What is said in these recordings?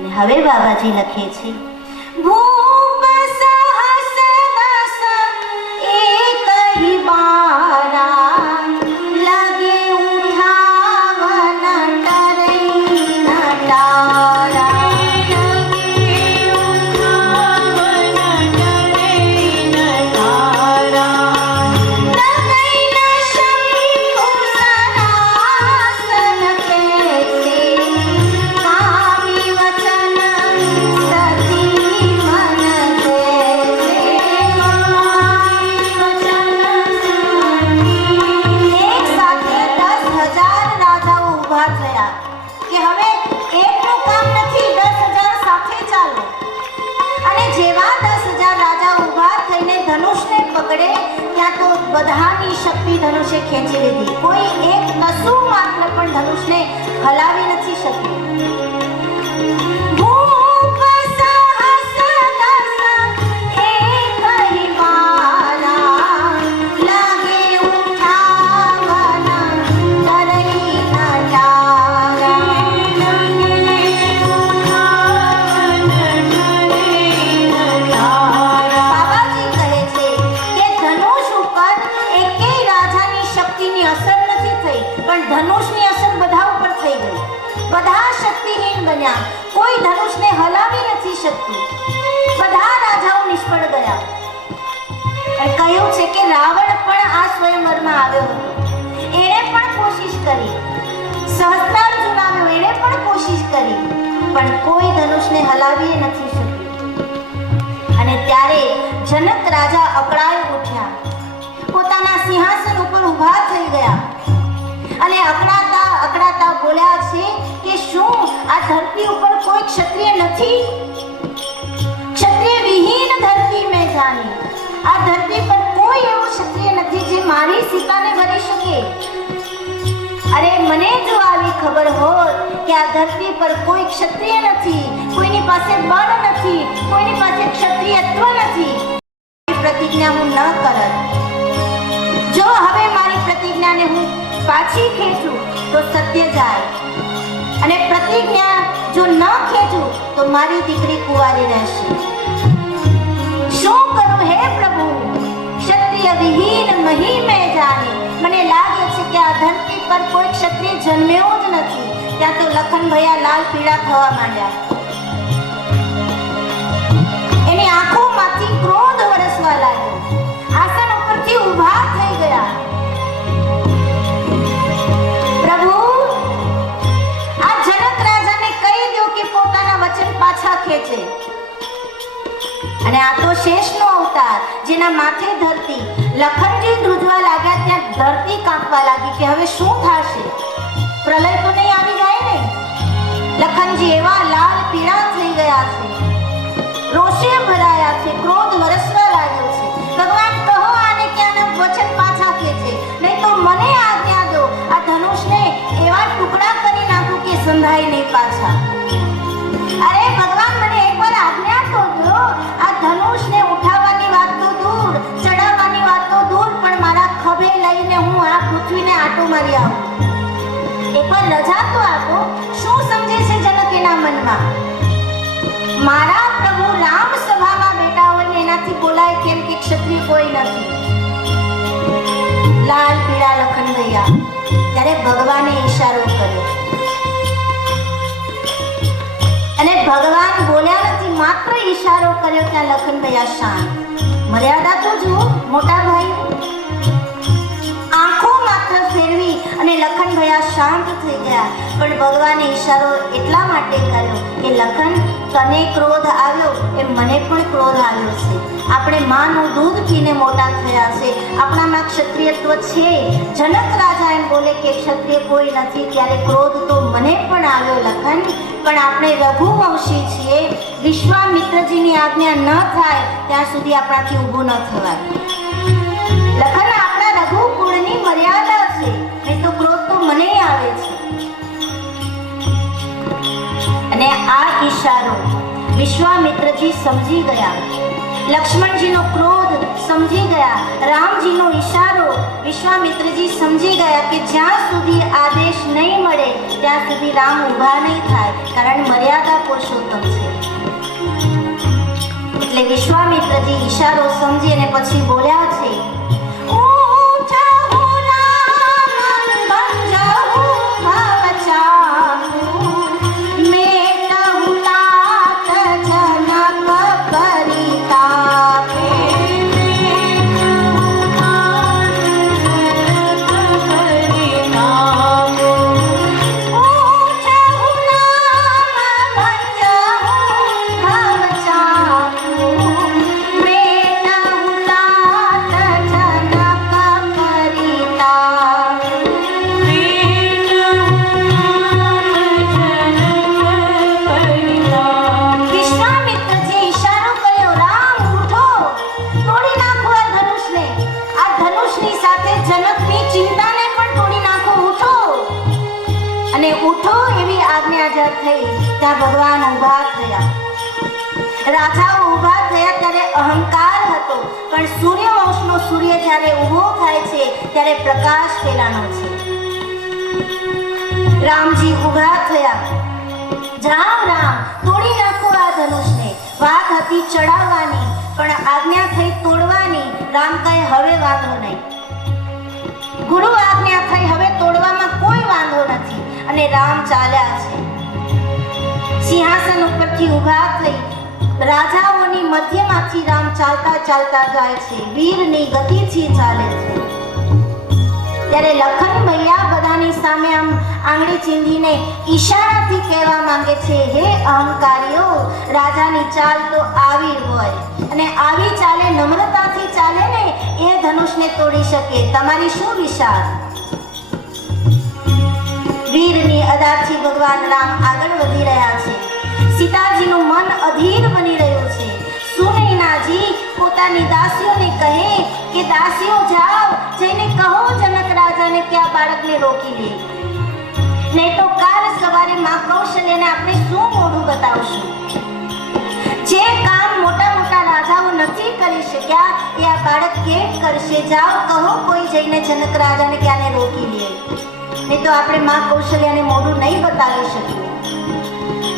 અને હવે બાબાજી લખે છે, ભૂપ સહસ દસ એક હી બારા લગે ઉઠાવન ટરઈ નટારા બધાની શક્તિ ધનુષે ખેંચી લીધી. કોઈ એક કસુ માત્ર પણ ધનુષને હલાવી નથી શક્યું. ભૂપ સહસ દસ એક હી બારા લાગે ઉઠાવન ટરઈ નટારા બાબાજી કહે છે કે ધનુષ ઉપર એકેય રાજાની શક્તિની અસર નથી થઈ, પણ ધનુષની અસર બધા ઉપર થઈ ગઈ. બધા શક્તિહીન બન્યા, કોઈ ધનુષને હલાવી નથી શકતું. બધા રાજાઓ નિષ્ફળ ગયા. અને કહ્યું છે કે રાવણ પણ આ સ્વયંવરમાં આવ્યો હતો, એણે પણ કોશિશ કરી. સહસ્ત્રાર્જુન આવ્યો, એણે પણ કોશિશ કરી, પણ કોઈ ધનુષને હલાવી નથી શક્યું. અને ત્યારે જનક રાજા અકળાઈ ઉઠ્યા, પોતાના સિંહાસન ઉપર ઊભા થઈ ગયા અને અકળાતા અકળાતા બોલ્યા છે કે શું આ ધરતી ઉપર કોઈ ક્ષત્રિય નથી? ક્ષત્રિય વિહીન ધરતી મેં જાણી. આ ધરતી પર કોઈ એવો ક્ષત્રિય નથી જે મારી સીતાને વરી શકે. અરે મને જો આવી ખબર હોત કે આ ધરતી પર કોઈ ક્ષત્રિય નથી, કોઈની પાસે બળ નથી, કોઈની પાસે ક્ષત્રિયત્વ નથી, પ્રતિજ્ઞા હું ન કરત. જો હવે મારી પ્રતિજ્ઞાને હું પાછી ખેંચું તો સત્ય જાય, અને પ્રતિજ્ઞા જો ન ખેંચું તો મારી દીકરી કુંવારી રહેશે. શું કરું હે પ્રભુ? ક્ષત્રિય વિહીન મહી મેં જાણી. મને લાગે છે કે આ ધરતી પર કોઈ ક્ષત્રિય જન્મ્યો જ નથી. ત્યાં તો લખન ભૈયા લાલ પીળા થવા માંડ્યા. એની આંખોમાંથી ક્રોધ વરસવા લાગ્યો. આસન ઉપરથી ઊભા થઈ ગયા. પ્રભુ, આ જનક રાજાને કહી દો કે પોતાના વચન પાછા ખેંચે. અને આ તો શેષનો અવતાર, જેના માથે ધરતી. લખનજી ધ્રુજવા લાગ્યા ત્યાં ધરતી કાંપવા લાગી કે હવે શું થશે? પ્રલય તો નહીં આવી જાય ને? લખનજી એવા લાલ પીળા થઈ ગયા છે, રોષે ભરાયા છે, ક્રોધ વરસવા લાગ્યો છે. ભગવાન કહો આને કે આના વચન પાછા ખેંચે, નહીં તો મને આજ્ઞા દો, આ ધનુષને એવા ટુકડા કરી નાખું કે સંધાય નહીં પાછા. અરે ભગવાન, મને એકવાર આજ્ઞા તો દો. આ ધનુષને ઉઠાવવાની વાત તો દૂર, ચડાવવાની વાત તો દૂર, પણ મારા ખભે લઈને હું આ પૃથ્વીને આટો મારી આવું. એકવાર રજા તો આપો. શું સમજે છે જનક એના મનમાં? મારા પ્રભુ રામ સભામાં બેઠા હોય ને એનાથી બોલાય કેમ કે ક્ષત્રિય કોઈ નથી? લાલ પીળા લખન ભૈયા. ત્યારે ભગવાને ઈશારો કર્યો અને ભગવાન બોલ્યા નથી, માત્ર ઈશારો કર્યો. ત્યાં લખન ભૈયા શાંત. મર્યાદા તો જુઓ મોટા ભાઈ. આંખો માત્ર ફેરવી અને લખન ભૈયા શાંત થઈ ગયા. પણ ભગવાને ઈશારો એટલા માટે કર્યો કે લખન, તને ક્રોધ આવ્યો એ મને પણ ક્રોધ આવ્યો છે. આપણે માનું દૂધ પીને મોટા થયા છે, આપણામાં ક્ષત્રિયત્વ છે. જનક રાજા એમ બોલે કે ક્ષત્રિય કોઈ નથી, ત્યારે ક્રોધ તો મને પણ આવ્યો લખન. પણ આપણે રઘુવંશી છીએ, વિશ્વામિત્રજીની આજ્ઞા ન થાય ત્યાં સુધી આપણાથી ઊભું ન થવાય. લખન, આપણા રઘુકુળની મર્યાદા છે, નહીં તો ક્રોધ તો મને આવે છે. અને આ ઈશારો વિશ્વામિત્રજી સમજી ગયા. લક્ષ્મણજીનો ક્રોધ સમજી ગયા. રામજીનો ઈશારો વિશ્વામિત્રજી સમજી ગયા કે જ્યાં સુધી આદેશ નહીં મળે ત્યાં સુધી રામ ઊભા નહીં થાય, કારણ મર્યાદા પુરુષોત્તમ છે. એટલે વિશ્વામિત્રજી ઈશારો સમજી અને પછી બોલ્યા છે, ભગવાન ઊભા થયા. રાજાઓ ઊભા થયા ત્યારે અહંકાર હતો, પણ સૂર્યવંશનો સૂર્ય જ્યારે ઊભો થાય છે ત્યારે પ્રકાશ ફેલાનો છે. રામજી ઊભા થયા. જાઓ રામ, તોડી નાખો આ ધનુષને. વાત હતી ચડાવવાની, પણ આજ્ઞા થઈ તોડવાની. રામ કહે હવે વાંધો નહીં. ગુરુ આજ્ઞા થઈ, હવે તોડવામાં કોઈ વાંધો નથી. અને રામ ચાલ્યા છે. સિંહાસન ઉપરથી ઊભા થઈ રાજાઓની મધ્યમાંથી રામ ચાલતા ચાલતા જાય છે. વીરની ગતિથી ચાલે છે. ત્યારે લખન મૈયા બધાની સામે આમ આંગળી ચીંધીને ઈશારાથી કહેવા માંગે છે, હે અહંકારીઓ, રાજાની ચાલ તો આવી હોય, અને આવી ચાલે નમ્રતાથી ચાલે ને એ ધનુષને તોડી શકે. તમારી શું વિચાર? વીરની અદાથી ભગવાન રામ આગળ વધી રહ્યા છે. સીતાજીનું મન અધીર બની રહ્યું છે. સુનૈનાજી પોતાની દાસીઓને કહે કે દાસીઓ જાઓ, જઈને કહો જનક રાજાને કે આ બાળકને રોકી લે, નહીં તો કાલ સવારે માં કૌશલ્યને આપણે શું મોઢું બતાવશું. જે કામ મોટા મોટા રાજાઓ નથી કરી શક્યા એ આ બાળક કેમ કરશે? જાઓ કહો કોઈ જઈને જનક રાજાને કે આને રોકી લે, નહીં તો આપણે માં કૌશલ્યાને મોઢું નહીં બતાવી શકીએ.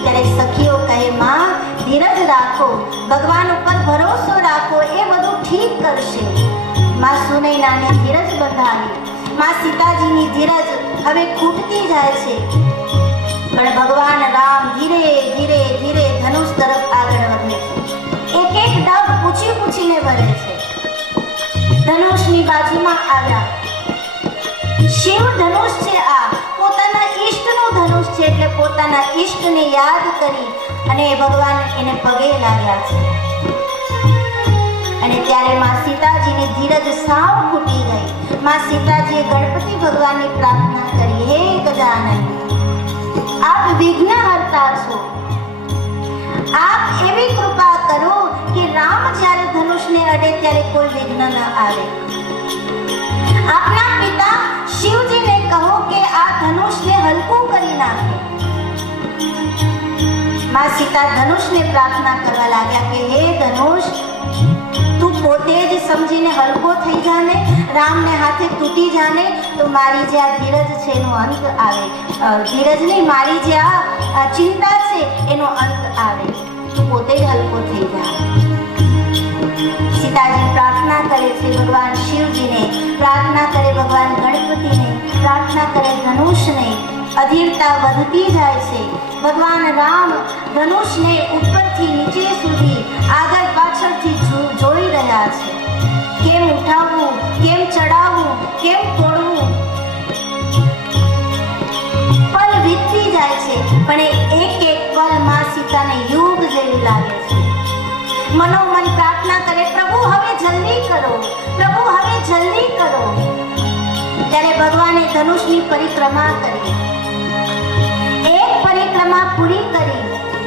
ત્યારે સખીઓ કહે, માં ધીરજ રાખો, ભગવાન ઉપર ભરોસો રાખો, એ બધું ઠીક કરશે. માં સુનૈનાને ધીરજ બંધાવી. માં સીતાજીની ધીરજ હવે ખૂટતી જાય છે. પણ ભગવાન રામ ધીરે ધીરે ધીરે ધનુષ તરફ આગળ વધે છે. એક એક ડગ પૂછી પૂછીને ભરે છે. ધનુષની બાજુમાં આવ્યા. શિવ ધનુષ છે આ, પોતાના ઈષ્ટનું ધનુષ છે, એટલે પોતાના ઈષ્ટને યાદ કરી અને ભગવાન એને પગે લાગ્યા છે. અને ત્યારે માં સીતાજીની ધીરજ સાવ ખૂટી ગઈ. માં સીતાજીએ ગણપતિ ભગવાનની પ્રાર્થના કરી, હે ગજાનન, આપ વિઘ્નહર્તા છો, આપ એવી કૃપા કરો કે રામ જ્યારે ધનુષને અડે ત્યારે કોઈ વિઘ્ન ન આવે. આપના પિતા શિવજીને કહો કે આ ધનુષને હલકું કરી નાખે. માં સીતા ધનુષને પ્રાર્થના કરવા લાગ્યા કે હે ધનુષ, તું પોતે જ સમજીને હલકો થઈ જાને, રામને હાથે તૂટી જાને, તો મારી જે આ ધીરજ છે એનો અંત આવે. ધીરજ નહીં, મારી જે આ ચિંતા છે એનો અંત આવે. તું પોતે જ હલકો થઈ જા. સીતાજી પ્રાર્થના કરે છે ભગવાન શિવજીને, પ્રાર્થના કરે ભગવાન ગણપતિને, પ્રાર્થના કરે ધનુષને. અધીરતા વધતી જાય છે. ભગવાન રામ ધનુષને ઉપરથી નીચે સુધી આગળ પાછળથી જોઈ રહ્યા છે. કેમ ઉઠાવવું, કેમ ચડાવવું, કેમ તોડવું. પલ વીતતી જાય છે, પણ એક એક પલ માં સીતાને યુગ જેવી લાગે છે. મનોમન પ્રાર્થના કરે, પ્રભુ હવે જલ્દી કરો, પ્રભુ હવે જલ્દી કરો. ત્યારે ભગવાને ધનુષની પરિક્રમા કરી. એક પરિક્રમા પૂરી કરી.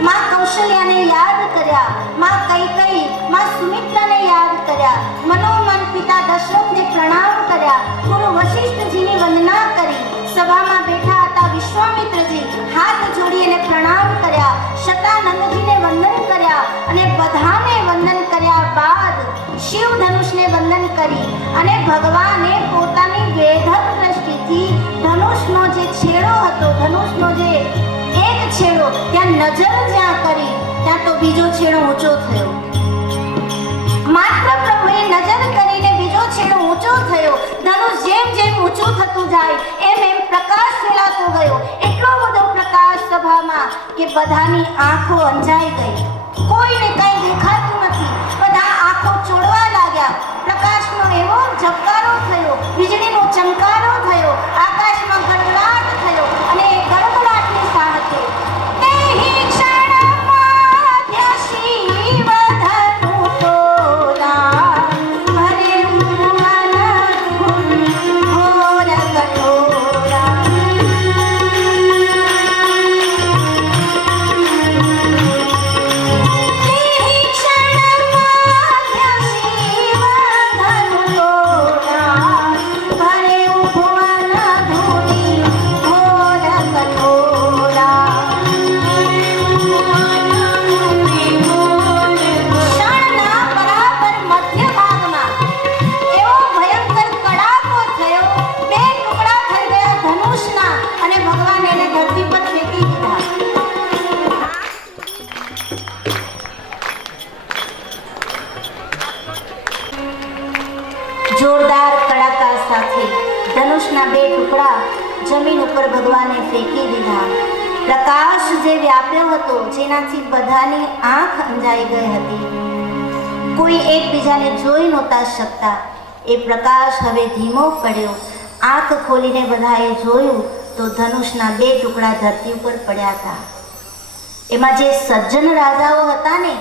માં કૌશલ્યાને યાદ કર્યા, માં કૈકેયી, માં સુમિત્રાને યાદ કર્યા, મનોમન પિતા દશરથને પ્રણામ કર્યા, ગુરુ વશિષ્ઠજીની વંદના કરી. સભામાં બેઠા હતા વિશ્વામિત્રજી, હાથ જોડી એને પ્રણામ કર્યા, શતાનંદજીને વંદન કર્યા અને બધાને વંદન કર્યા બાદ શિવ ધનુષને બંધન કરી અને ભગવાને પોતાની વેધક દ્રષ્ટિથી ધનુષનો જે છેડો હતો, ધનુષનો જે એક છેડો, ત્યાં નજર જ્યાં કરી ત્યાં તો બીજો છેડો ઊંચો થયો. માત્ર પ્રભુએ નજર કરીને બીજો છેડો ઊંચો થયો. ધનુષ જેમ જેમ ઊંચું થતું જાય એમ એમ પ્રકાશ ફેલાતો ગયો. એટલો બધો પ્રકાશ સભામાં કે બધાની આંખો અંજાઈ ગઈ. કોઈને કંઈ દેખાતું નથી. બધા આંખો ચોળવા લાગ્યા. પ્રકાશનો એવો ઝબકારો થયો, વીજળીનો ચમકારો થયો, આકાશમાં ગડગડાટ થયો અને એ ગડગડાટની સાથે તેહી ક્ષણમાં ત્યાં શિવ ધનુષોના ભરે મન ઘોર કઠોરા. તેહી ક્ષણમાં ત્યાં શિવ ધનુષોના ભરે મન ધૂની ઘોર કઠોરા. ક્ષણના બરાબર મધ્ય ભાગમાં એવો ભયંકર કડાકો થયો. બે ટુકડા થઈ ગયા ધનુષના અને ભગવાન એને ધરતી પર ફેંકી દીધા. જોરદાર કડાકા સાથે ધનુષના બે ટુકડા જમીન ઉપર ભગવાને ફેંકી દીધા. પ્રકાશ જે વ્યાપ્યો હતો, જેનાથી બધાની આંખ અંજાઈ ગઈ હતી, કોઈ એકબીજાને જોઈ નહોતા શકતા, એ પ્રકાશ હવે ધીમો પડ્યો. આંખ ખોલીને બધાએ જોયું તો ધનુષના બે ટુકડા ધરતી ઉપર પડ્યા હતા. એમાં જે સજ્જન રાજાઓ હતા ને,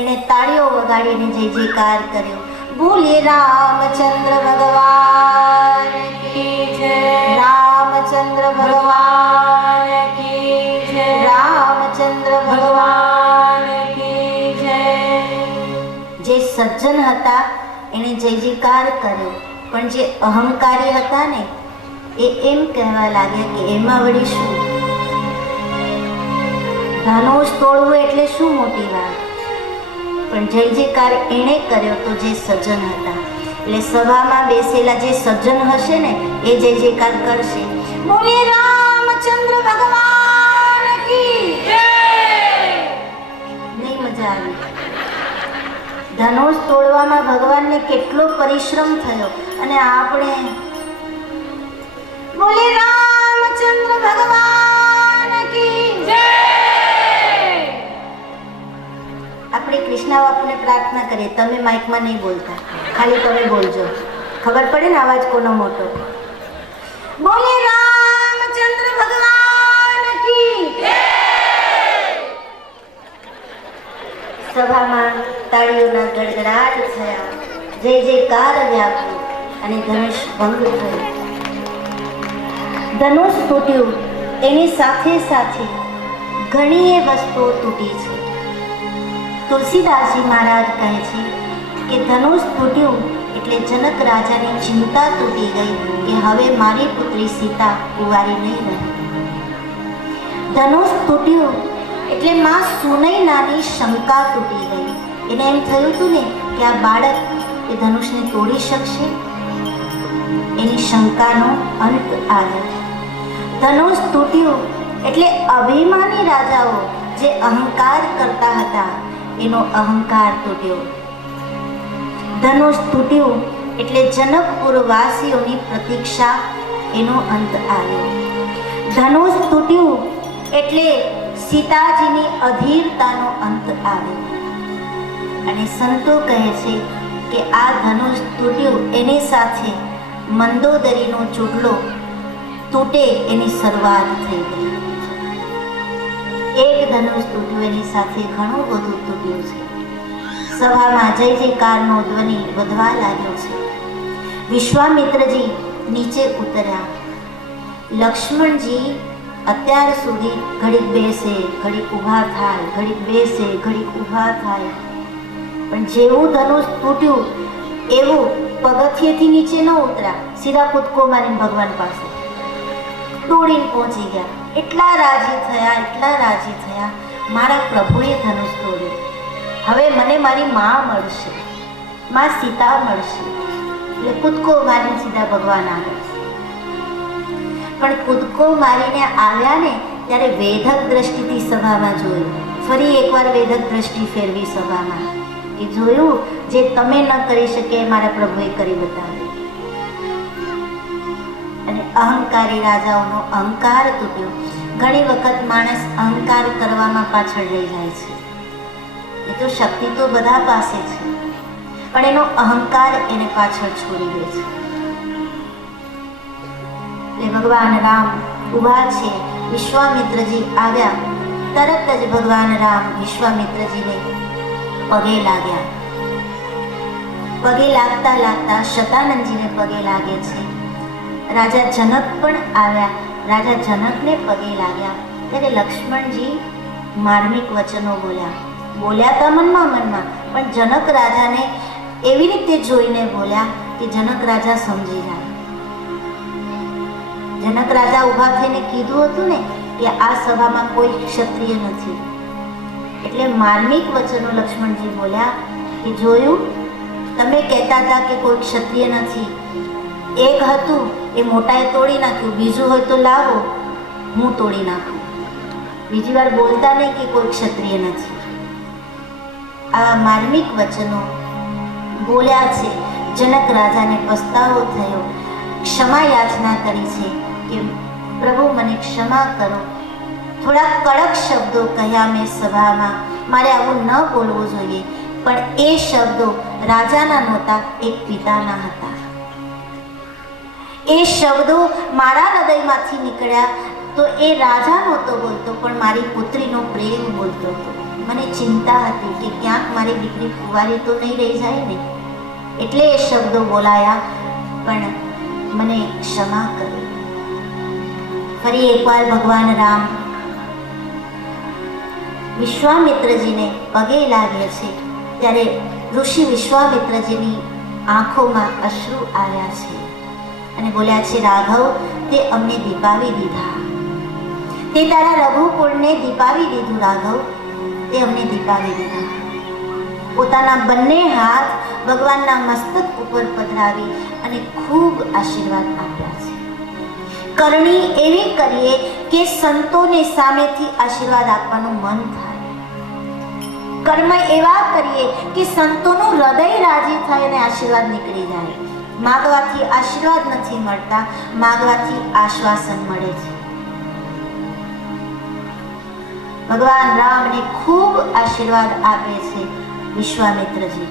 એણે તાળીઓ વગાડીને જય જયકાર કર્યો. બોલે રામચંદ્ર ભગવાન કી જય, રામચંદ્ર ભગવાન કી જય, રામચંદ્ર ભગવાન કી જય. જે સજ્જન હતા એણે જય જયકાર કર્યો, પણ જે અહંકારી હતા ને, એ એમ કહેવા લાગ્યા કે એમાં વળી શું, ધનુષ તોડવું એટલે શું મોટી વાત. પણ જય જયકાર એણે કર્યો તો જે સજ્જન હતા. એટલે સભામાં બેસેલા જે સજ્જન હશે ને, એ જય જયકાર કરશે. બોલે રામચંદ્ર ભગવાન કી જય. નહીં મજા આવી? ધનુષ તોડવામાં ભગવાનને કેટલો પરિશ્રમ થયો અને આપણે બોલે રામચંદ્ર ભગવાન કી જય. આપણે કૃષ્ણ બાપુને પ્રાર્થના કરીએ, તમે માઇકમાં નહીં બોલતા, ખાલી તમે બોલજો, ખબર પડે ને અવાજ કોનો મોટો. બોલે રામચંદ્ર ભગવાન કી જય. સભામાં તાળીઓના ગડગડાટ થયા, જય જયકાર વ્યાપ્યો અને ધનુષ ભંગ થયું. ધનુષ તૂટ્યું, એની સાથે સાથે ઘણી વસ્તુઓ તૂટી છે. તુલસીદાસજી મહારાજ કહે છે કે ધનુષ તૂટ્યું એટલે જનક રાજાની ચિંતા તૂટી ગઈ કે હવે મારી પુત્રી સીતા કુંવારી નહીં રહે. ધનુષ તૂટ્યું એટલે માં સુનૈનાની શંકા તૂટી ગઈ. એને એમ થયું હતું ને કે આ બાળક એ ધનુષને તોડી શકશે. એની શંકાનો અંત આવ્યો. ધનુષ તૂટ્યું એટલે અભિમાની રાજાઓ જે અહંકાર કરતા હતા, એનો અહંકાર તૂટ્યો. ધનુષ તૂટ્યું એટલે જનકપુર વાસીઓની પ્રતીક્ષા, એનો અંત આવ્યો. ધનુષ તૂટ્યું એટલે સીતાજીની અધીરતાનો અંત આવ્યો. અને સંતો કહે છે કે આ ધનુષ તૂટ્યું એની સાથે મંદોદરીનો ચૂડલો તૂટે એની શરૂઆત થઈ ગઈ. એક ધનુષ તૂટ્યું એની સાથે ઘણું બધું તૂટ્યું છે. સભામાં જય જયકારનો ધ્વનિ વધવા લાગ્યો છે. વિશ્વામિત્રજી નીચે ઉતર્યા. લક્ષ્મણજી અત્યાર સુધી ઘડીક બેસે, ઘડીક ઊભા થાય, ઘડીક બેસે, ઘડીક ઊભા થાય, પણ જેવું ધનુષ તૂટ્યું એવું પગથિયેથી નીચે ન ઉતર્યા, સીધા કૂદકો મારીને ભગવાન પાસે દોડીને પહોંચી ગયા. એટલા રાજી થયા, એટલા રાજી થયા, મારા પ્રભુએ ધનુષ તોડ્યું. હવે મને મારી માં મળશે, માં સીતા મળશે. એટલે કૂદકો મારીને સીધા ભગવાન આવે. પણ કૂદકો મારીને આવ્યા ને ત્યારે વેધક દ્રષ્ટિથી સભામાં જોયું. ફરી એકવાર વેધક દ્રષ્ટિ ફેરવી સભામાં. એ જોયું જે તમે ન કરી શકે એ મારા પ્રભુએ કરી બતાવ્યું. અને અહંકારી રાજાઓનો અહંકાર તૂટ્યો. ઘણી વખત માણસ અહંકાર કરવામાં પાછળ રહી જાય છે. એ તો શક્તિ તો બધા પાસે છે, પણ એનો અહંકાર એને પાછળ છોડી દે છે. એટલે ભગવાન રામ ઊભા છે, વિશ્વામિત્રજી આવ્યા. તરત જ ભગવાન રામ વિશ્વામિત્રજીને પગે લાગ્યા. પગે લાગતા લાગતા શતાનંદજીને પગે લાગે છે. રાજા જનક પણ આવ્યા. રાજા જનકને પગે લાગ્યા. ત્યારે લક્ષ્મણજી માર્મિક વચનો બોલ્યા હતા મનમાં, પણ જનક રાજાને એવી રીતે જોઈને બોલ્યા કે જનક રાજા સમજી જાય. જનક રાજા ઊભા થઈને કીધું હતું ને કે આ સભામાં કોઈ ક્ષત્રિય નથી. એટલે માર્મિક વચનો લક્ષ્મણજી બોલ્યા કે જોયું, તમે કહેતા હતા કે કોઈ ક્ષત્રિય નથી. એક હતું એ મોટાએ તોડી નાખ્યું, બીજું હોય તો લાવો હું તોડી નાખું. બીજી વાર બોલતા નહીં કે કોઈ ક્ષત્રિય નથી. આ માર્મિક વચનો બોલ્યા છે. જનક રાજાને પસ્તાવો થયો. ક્ષમા યાચના કરી છે કે પ્રભુ મને ક્ષમા કરો. થોડા કડક શબ્દો કહ્યા મેં સભામાં, મારે આવું ન બોલવું જોઈએ. પણ એ શબ્દો રાજાના નહોતા, એક પિતાના હતા. એ શબ્દો મારા હૃદયમાંથી નીકળ્યા તો એ રાજા નહોતો બોલતો, પણ મારી પુત્રીનો પ્રેમ બોલતો હતો. મને ચિંતા હતી કે ક્યાંક મારી દીકરી કુંવારી તો નહીં રહી જાય ને, એટલે એ શબ્દો બોલાયા. પણ મને ક્ષમા કરો. ફરી એકવાર ભગવાન રામ વિશ્વામિત્રજીને પગે લાગે છે. ત્યારે ઋષિ વિશ્વામિત્રજીની આંખોમાં અશ્રુ આવ્યા છે અને બોલ્યા છે, રાઘવ, તે અમને દીપાવી દીધા. તે તારા રઘુકુળને દીપાવી દીધું. રાઘવ, તે અમને દીપાવી દીધા. પોતાના બંને હાથ ભગવાનના મસ્તક ઉપર પધરાવી અને ખૂબ આશીર્વાદ આપ્યા છે. કરણી એવી કરીએ કે સંતોને સામેથી આશીર્વાદ આપવાનું મન થાય. કર્મ એવા કરીએ કે સંતોનું હૃદય રાજી થાય અને આશીર્વાદ નીકળી જાય. માગવાથી આશીર્વાદ નથી મળતા, માગવાથી આશ્વાસન મળે છે. ભગવાન રામને ખૂબ આશીર્વાદ આપે છે વિશ્વામિત્રજી.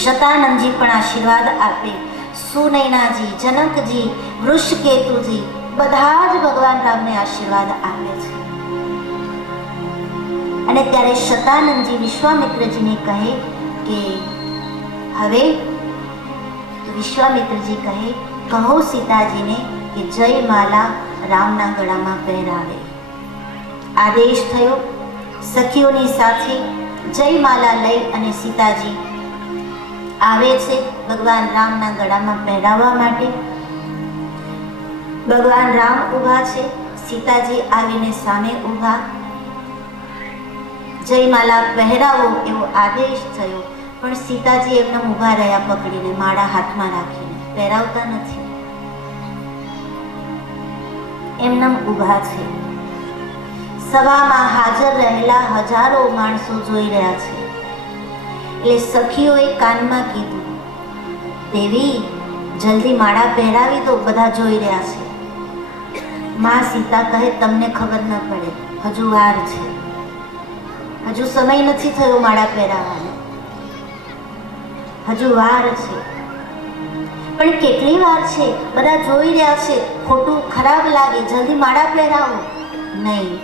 શતાનંદજી પણ આશીર્વાદ આપે. સુનૈનાજી, જનકજી, વૃષકેતુજી બધા જ ભગવાન રામને આશીર્વાદ આપે છે. અને ત્યારે શતાનંદજી વિશ્વામિત્રજીને કહે કે હવે વિશ્વામિત્રજી કહે, કહો સીતાજીને કે જયમાલા રામના ગળામાં પહેરાવે. આદેશ થયો. સખીઓની સાથે જયમાલા લઈ અને સીતાજી આવે છે ભગવાન રામના ગળામાં પહેરાવવા માટે. ભગવાન રામ ઊભા છે, સીતાજી આવીને સામે ઊભા. જયમાલા પહેરાવો એવો આદેશ થયો, પણ સીતાજી એમને ઊભા રહ્યા પકડીને, માળા હાથમાં રાખીને. પહેરાવતા નથી, એમનેમ ઊભા છે. સભામાં હાજર રહેલા હજારો માણસો જોઈ રહ્યા છે. એટલે સખીઓએ કાનમાં કીધું, દેવી જલ્દી માળા પહેરાવી દો, બધા જોઈ રહ્યા છે. માં સીતા કહે, તમને ખબર ન પડે, હજુ વાર છે, હજુ સમય નથી થયો માળા પહેરાવાનો, હજુ વાર છે. પણ કેટલી વાર છે, બધા જોઈ રહ્યા છે, ખોટું ખરાબ લાગે, જલ્દી માળા પહેરાવો. નહીં,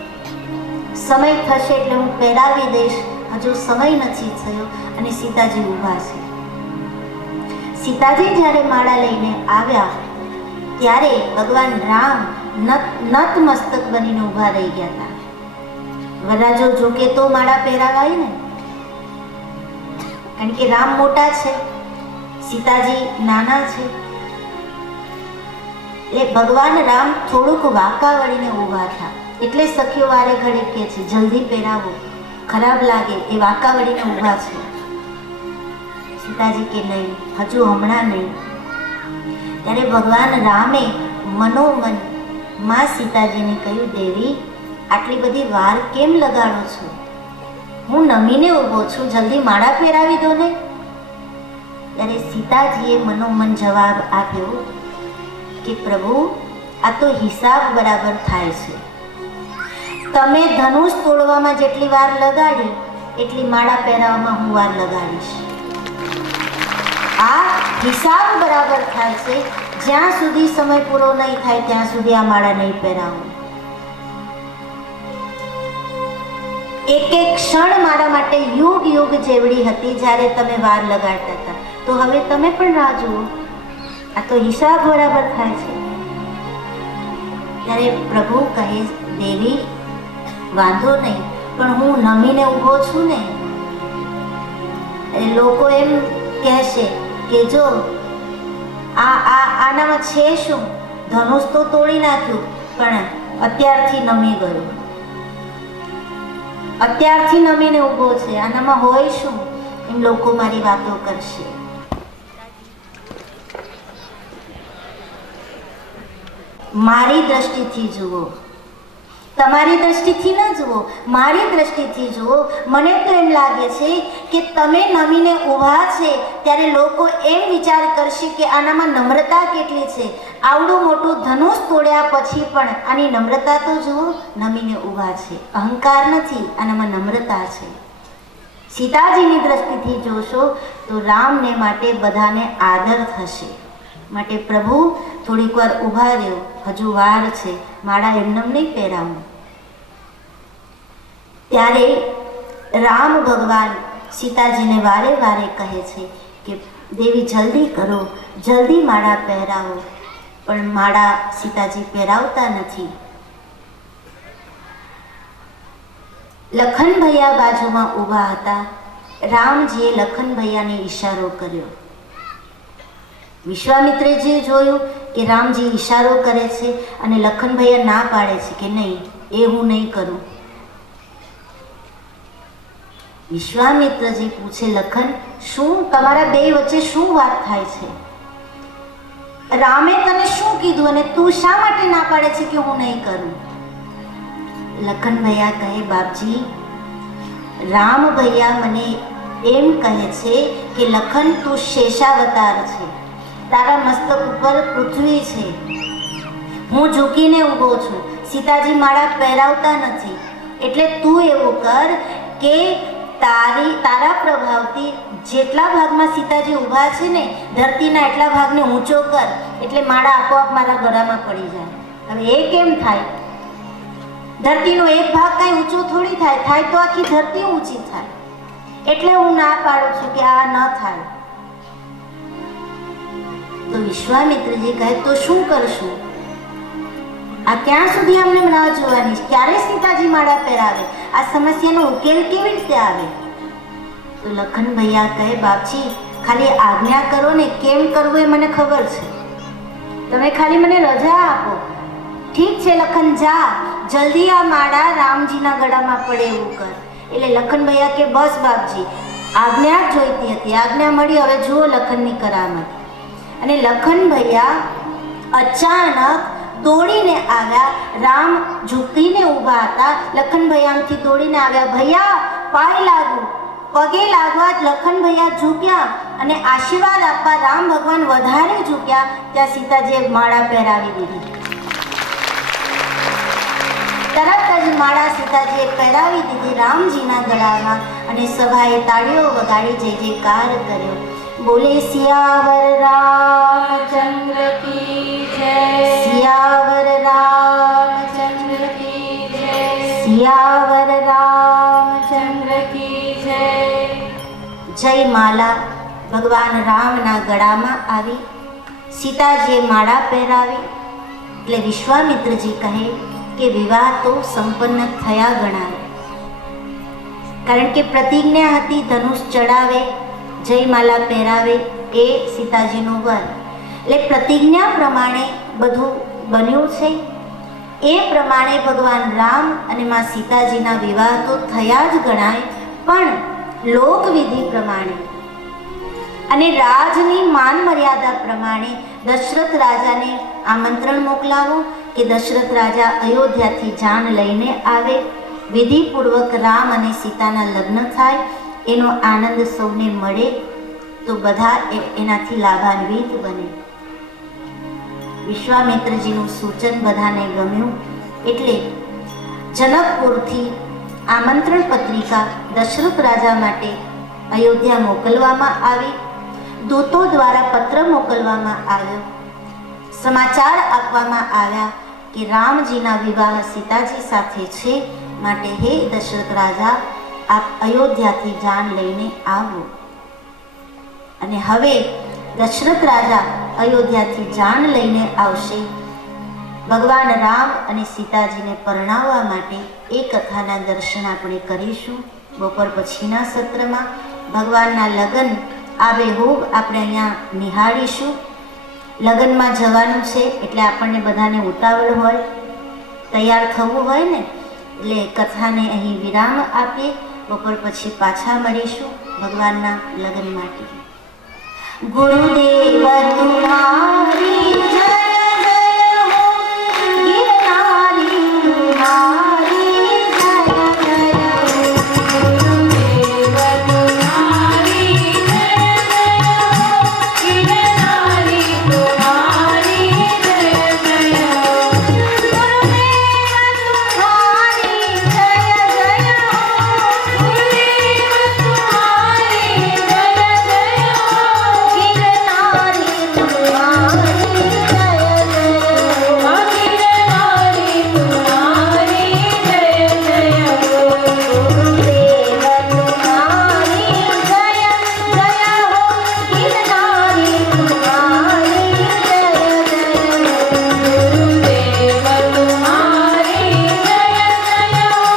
સમય થશે એટલે હું પહેરાવી દઈશ, હજુ સમય નથી થયો. અને સીતાજી ઊભા છે. સીતાજી જ્યારે માળા લઈને આવ્યા ત્યારે ભગવાન રામ નતમસ્તક બનીને ઊભા રહી ગયા હતા. વરરાજો ઝૂકે તો માળા પહેરાવાય ને, કારણ કે રામ મોટા છે, સીતાજી નાના છે. એટલે ભગવાન રામ થોડુંક વાંકા વળીને ઊભા હતા. એટલે સખીઓ વારે ઘડે કહે છે, જલ્દી પહેરાવો, ખરાબ લાગે એ વાંકા વળીને ઊભા છે. સીતાજી કે નહીં, હજુ હમણાં નહીં. ત્યારે ભગવાન રામે મનોમન માં સીતાજીને કહ્યું, દેવી આટલી બધી વાર કેમ લગાડો છો? હું નમીને ઊભો છું, જલ્દી માળા પહેરાવી દો ને. ત્યારે સીતાજીએ મનોમન જવાબ આપ્યો કે પ્રભુ, આ તો હિસાબ બરાબર થાય છે. તમે ધનુષ તોડવામાં જેટલી વાર લગાડી એટલી માળા પહેરાવવામાં હું વાર લગાડીશ. આ હિસાબ બરાબર થાય છે. જ્યાં સુધી સમય પૂરો નહીં થાય ત્યાં સુધી આ માળા નહીં પહેરાવું. એક એક ક્ષણ મારા માટે યુગ યુગ જેવડી હતી જ્યારે તમે વાર લગાડતા હતા. તો હવે તમે પણ રાહ જુઓ, આ તો હિસાબ બરાબર થાય છે. ત્યારે પ્રભુ કહે, દેવી વાંધો નહીં, પણ હું નમીને ઊભો છું ને. લોકો એમ કહેશે કે જો આનામાં છે શું, ધનુષ તો તોડી નાખ્યું પણ અત્યારથી નમી ગયું, અત્યારથી નમીને ઊભો છે, આનામાં હોય શું, એમ લોકો મારી વાતો કરશે. મારી દ્રષ્ટિથી જુઓ, તમારી દ્રષ્ટિથી ન જુઓ, મારી દ્રષ્ટિથી જુઓ. મને તો એમ લાગે છે કે તમે નમીને ઊભા છે ત્યારે લોકો એમ વિચાર કરશે કે આનામાં નમ્રતા કેટલી છે. આવડું મોટું ધનુષ તોડ્યા પછી પણ આની નમ્રતા તો જુઓ, નમીને ઊભા છે. અહંકાર નથી, આનામાં નમ્રતા છે. સીતાજીની દ્રષ્ટિથી જોશો તો રામને માટે બધાને આદર થશે. માટે પ્રભુ થોડીક વાર ઊભા રહ્યો, હજુ વાર છે, માળા એમનેમ નહીં પહેરાવું. ત્યારે રામ ભગવાન સીતાજીને વારે વારે કહે છે કે દેવી જલ્દી કરો, જલ્દી માળા પહેરાવો. પણ માળા સીતાજી પહેરાવતા નથી. લખન ભૈયા બાજુમાં ઊભા હતા. રામજીએ લખન ભૈયાને ઈશારો કર્યો. વિશ્વામિત્રજીએ જોયું કે રામજી ઈશારો કરે છે અને લખન ભૈયા ના પાડે છે કે નહીં, એ હું નહીં કરું. વિશ્વામિત્રજી પૂછે, લખન શું તમારા બે વચ્ચે શું વાત થાય છે? રામે તને શું કીધું અને તું શા માટે ના પાડે છે કે હું નહીં કરું? લખન ભૈયા કહે, બાપજી રામ ભૈયા મને એમ કહે છે કે લખન તું શેષાવતાર છે, તારા મસ્તક ઉપર પૃથ્વી છે, હું ઝૂકીને ઊભો છું, સીતાજી માળા પહેરાવતા નથી. એટલે તું એવું કર કે તારા પ્રભાવથી જેટલા ભાગમાં સીતાજી ઊભા છે ને, ધરતીના એટલા ભાગને ઊંચો કર, એટલે માળા આપોઆપ મારા ગળામાં પડી જાય. હવે એ કેમ થાય? ધરતીનો એક ભાગ કાંઈ ઊંચો થોડી થાય, થાય તો આખી ધરતી ઊંચી થાય. એટલે હું ના પાડું છું કે આ ન થાય. તો વિશ્વામિત્રજી કહે, તો શું કરશું? આ ક્યાં સુધી અમને રાહ જોવાની? ક્યારે સીતાજી માળા પહેરાવે? આ સમસ્યાનો ઉકેલ કેવી રીતે આવે? તો લખન ભૈયા કહે, બાપજી ખાલી આજ્ઞા કરો ને, કેમ કરવું એ મને ખબર છે. તમે ખાલી મને રજા આપો. ઠીક છે લખન, જા જલ્દી આ માળા રામજીના ગળામાં પડે એવું કર. એટલે લખન ભૈયા કે બસ બાપજી, આજ્ઞા જ જોઈતી હતી, આજ્ઞા મળી, હવે જુઓ લખનની કરામત. અને લખન ભૈયા અચાનક દોડીને આવ્યા. રામ ઝૂકીને ઊભા હતા, લખન ભૈયા આમથી દોડીને આવ્યા. ભૈયા પાય લાગુ, પગે લાગવા લખન ભૈયા ઝૂક્યા અને આશીર્વાદ આપવા રામ ભગવાન વધારે ઝૂક્યા. ત્યાં સીતાજીએ માળા પહેરાવી દીધી. તરત જ માળા સીતાજીએ પહેરાવી દીધી રામજીના ગળામાં અને સભાએ તાળીઓ વગાડી જય જયકાર કર્યો. બોલે સિયાવર રામચંદ્ર કી જય, સિયાવર રામચંદ્ર કી જય, સિયાવર રામચંદ્ર કી જય. જય માલા ભગવાન રામના ગળામાં આવી. સીતાજીએ માળા પહેરાવી. એટલે વિશ્વામિત્રજી કહે કે વિવાહ તો સંપન્ન થયા ગણાય. કારણ કે પ્રતિજ્ઞા હતી ધનુષ ચડાવે, જયમાલા પહેરાવે, એ સીતાજીનું વર. એટલે પ્રતિજ્ઞા પ્રમાણે બધું બન્યું છે. એ પ્રમાણે ભગવાન રામ અને માં સીતાજીના વિવાહ તો થયા જ ગણાય, પણ લોકવિધિ પ્રમાણે અને રાજની માન મર્યાદા પ્રમાણે દશરથ રાજાને આમંત્રણ મોકલાવો કે દશરથ રાજા અયોધ્યાથી જાન લઈને આવે, વિધિપૂર્વક રામ અને સીતાના લગ્ન થાય, એનો આનંદ સૌને મળે તો બધા એનાથી લાભાન્વિત બને. વિશ્વામિત્રજીનું સૂચન બધાને ગમ્યું એટલે જનકપુરથી આમંત્રણ પત્રિકા દશરથ રાજા માટે અયોધ્યા મોકલવામાં આવી. દૂતો દ્વારા પત્ર મોકલવામાં આવ્યો. સમાચાર આપવામાં આવ્યા કે રામજીના વિવાહ સીતાજી સાથે છે, માટે હે દશરથ રાજા, આપ અયોધ્યાથી જાન લઈને આવો. અને હવે દશરથ રાજા અયોધ્યાથી જાન લઈને આવશે. ભગવાન રામ અને સીતાજીને પરણાવવા માટે એ કથાના દર્શન આપણે કરીશું બપોર પછીના સત્રમાં. ભગવાનના લગ્ન આબેહૂબ આપણે અહીંયા નિહાળીશું. લગ્નમાં જવાનું છે એટલે આપણને બધાને ઉતાવળ હોય, તૈયાર થવું હોય ને, એટલે કથાને અહીં વિરામ આપીએ. બપોર પછી પાછા મળીશું ભગવાનના લગ્ન માટે. ગુરુદેવ તુમારી જય જય હો, ગિરનારી તુમારી જય જય હો. ગુરુદેવ તુમારી જય જય હો, ગિરનારી તુમારી જય જય હો. ગુરુદેવ તુમારી જય જય હો, ગુરુદેવ તુમારી જય જય હો. ગિરનારી તુમારી જય જય હો, ગિરનારી તુમારી જય જય હો. ગુરુદેવ તુમારી જય જય હો, ગિરનારી તુમારી જય જય હો. ગુરુદેવ તુમારી જય જય હો,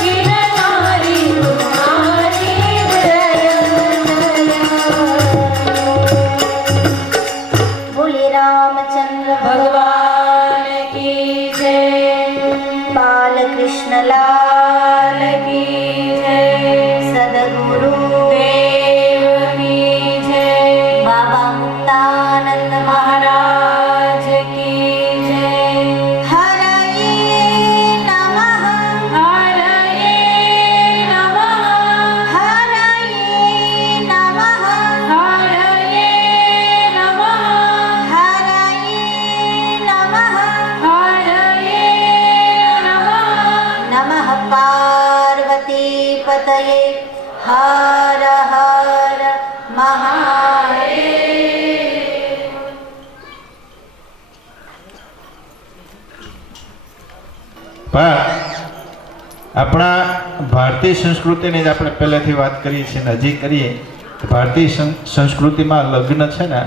ગિરનારી તુમારી જય જય હો. બોલે રામચंद्र भगवान की जय, बालकृष्ण लाल की जय, सद्गुरु देव की जय, बाबा मुक्तानंद महाराज की जय. हरये नमः, हरये नमः, हरये नमः, हरये नमः, हरये नमः, हरये नमः. नमः पार्वती पतये, हर हर महादेव. આપણા ભારતીય સંસ્કૃતિની જ આપણે પહેલેથી વાત કરીએ છીએ ને હજી કરીએ. ભારતીય સંસ્કૃતિમાં લગ્ન છે ને